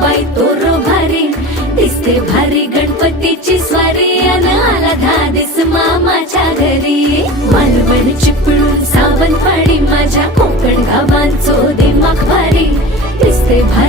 बाई तोर भारी दिसते भारी गणपतीची स्वारी अन आला धादिस मामाच्या घरी मालवण चिपळूण सावंतवाडी माझ्या कोकण गावांचो दिमाग भारी दिसते भारी